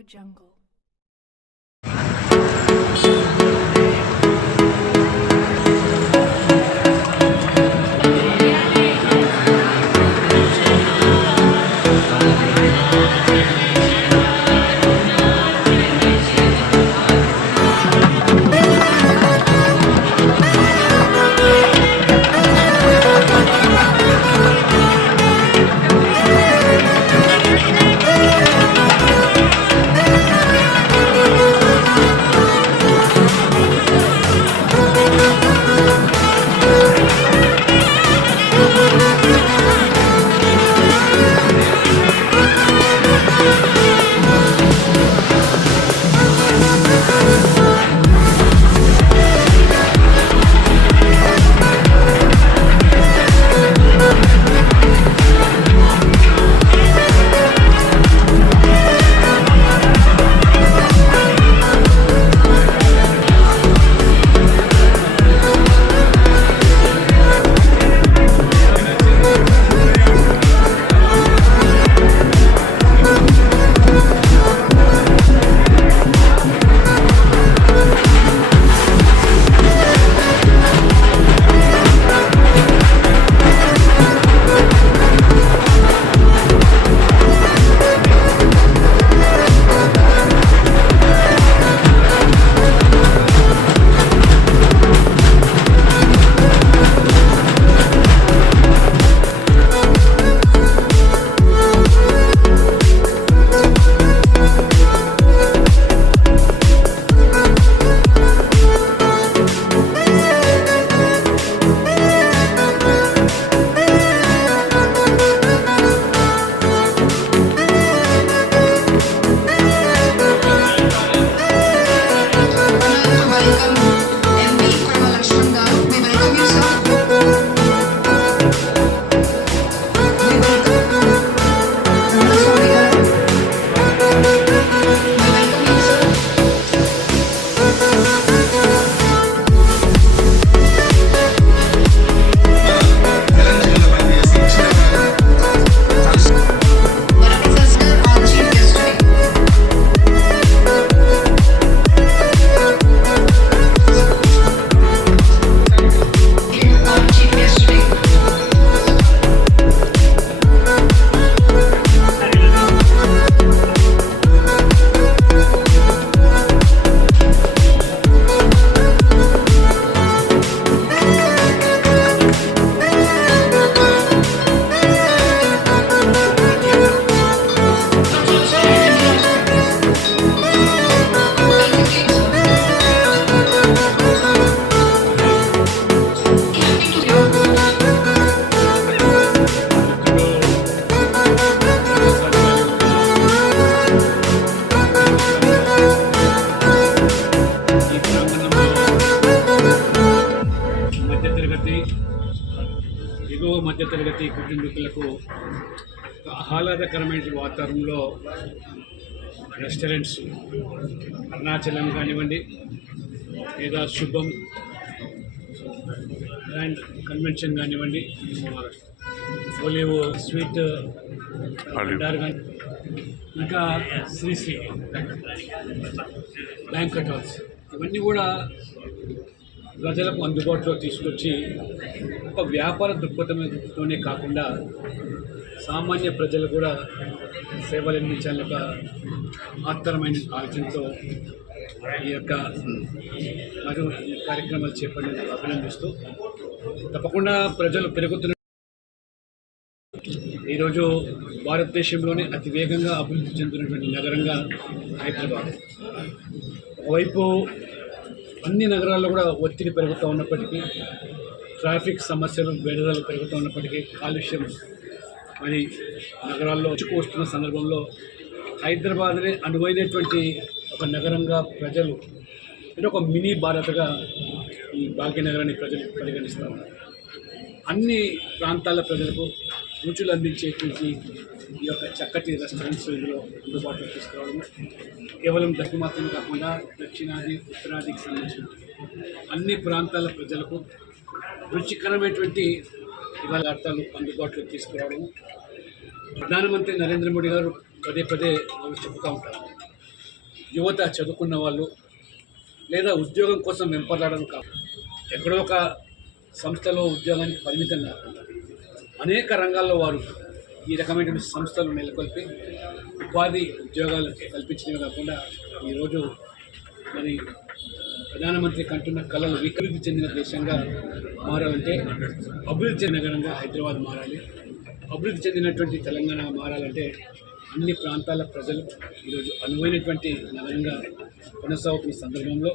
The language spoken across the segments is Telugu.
AudioJungle. ఎగువ మధ్యతరగతి కుటుంబీకులకు ఆహ్లాదకరమైన వాతావరణంలో రెస్టారెంట్స్ అరుణాచలం కానివ్వండి లేదా శుభం గ్రాండ్ కన్వెన్షన్ కానివ్వండి ఓలివ్ స్వీట్ భండార్ కానీ ఇంకా శ్రీశ్రీ బ్యాంక్వెట్ హాల్స్ ఇవన్నీ కూడా ప్రజలకు అందుబాటులో తీసుకొచ్చి ఒక వ్యాపార దృక్పథంతోనే కాకుండా సామాన్య ప్రజలు కూడా సేవలు అందించాలని ఒక ఆత్తరమైన ఆలోచనతో ఈ యొక్క కార్యక్రమాలు చేపట్టినందుకు అభినందిస్తూ తప్పకుండా ప్రజలు పెరుగుతున్న ఈరోజు భారతదేశంలోనే అతి వేగంగా అభివృద్ధి చెందుతున్నటువంటి నగరంగా హైదరాబాద్. ఒకవైపు అన్ని నగరాల్లో కూడా ఒత్తిడి పెరుగుతూ ఉన్నప్పటికీ ట్రాఫిక్ సమస్యలు విడుదల పెరుగుతూ ఉన్నప్పటికీ కాలుష్యం మరి నగరాల్లో వస్తున్న సందర్భంలో హైదరాబాద్ని అనువైనటువంటి ఒక నగరంగా ప్రజలు అంటే ఒక మినీ భారత్గా ఈ భాగ్యనగరాన్ని ప్రజలు పరిగణిస్తూ ఉన్నారు. అన్ని ప్రాంతాల ప్రజలకు రుచులు అందించేటువంటి ఈ యొక్క చక్కటి రెస్టారెంట్స్ ఇందులో అందుబాటులో తీసుకురావడం కేవలం దక్షిణ మాత్రమే కాకుండా దక్షిణాది ఉత్తరాదికి సంబంధించిన అన్ని ప్రాంతాల ప్రజలకు రుచికరమైనటువంటి ఇవాళ అర్థాలు అందుబాటులో తీసుకురావడం ప్రధానమంత్రి నరేంద్ర మోడీ గారు పదే పదే చెప్తూ ఉంటారు. యువత చదువుకున్న వాళ్ళు లేదా ఉద్యోగం కోసం వెంపర్లాడడం కాదు, ఎక్కడో ఒక సంస్థలో ఉద్యోగానికి పరిమితం కాకుండా అనేక రంగాల్లో వారు ఈ రకమైనటువంటి సంస్థలు నెలకొల్పి ఉపాధి ఉద్యోగాలు కల్పించడమే కాకుండా ఈరోజు మరి ప్రధానమంత్రి కంటున్న కళలు వికృతి చెందిన దేశంగా మారాలంటే అభివృద్ధి చెందిన నగరంగా హైదరాబాద్ మారాలి. అభివృద్ధి చెందినటువంటి తెలంగాణ మారాలంటే అన్ని ప్రాంతాల ప్రజలు ఈరోజు అనువైనటువంటి నగరంగా కొనసాగుతున్న సందర్భంలో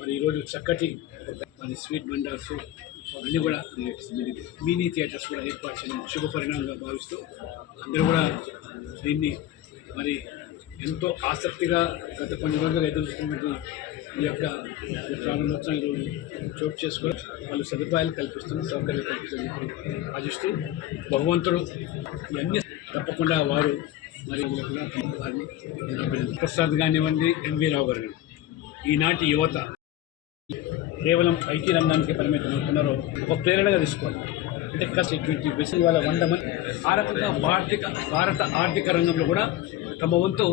మరి ఈరోజు చక్కటి మరి స్వీట్ బండార్స్ అన్నీ కూడా మినీ థియేటర్స్ కూడా ఏర్పాటు చేయడం శుభ పరిణామంగా భావిస్తూ అందరూ కూడా దీన్ని మరి ఎంతో ఆసక్తిగా గత కొన్ని రోజులుగా ఎదుర్కొన్నటువంటి ఈ యొక్క ప్రారంభోత్సవం ఈరోజు చోటు చేసుకొని వాళ్ళు సదుపాయాలు కల్పిస్తున్న సౌకర్యాలు కల్పిస్తున్న ఆశిస్తూ భగవంతుడు ఇవన్నీ తప్పకుండా వారు మరి కూడా వారిని ప్రసాద్ కానివ్వండి, ఎంవి రావు గారు ఈనాటి యువత కేవలం ఐటీ రంగానికి పరిమితం అవుతున్నారో ఒక ప్రేరణగా తీసుకోవాలి. అంటే ఇటువంటి బెసిల్ వాళ్ళ 100 మంది ఆ రకంగా భారత ఆర్థిక రంగంలో కూడా తమ వంతు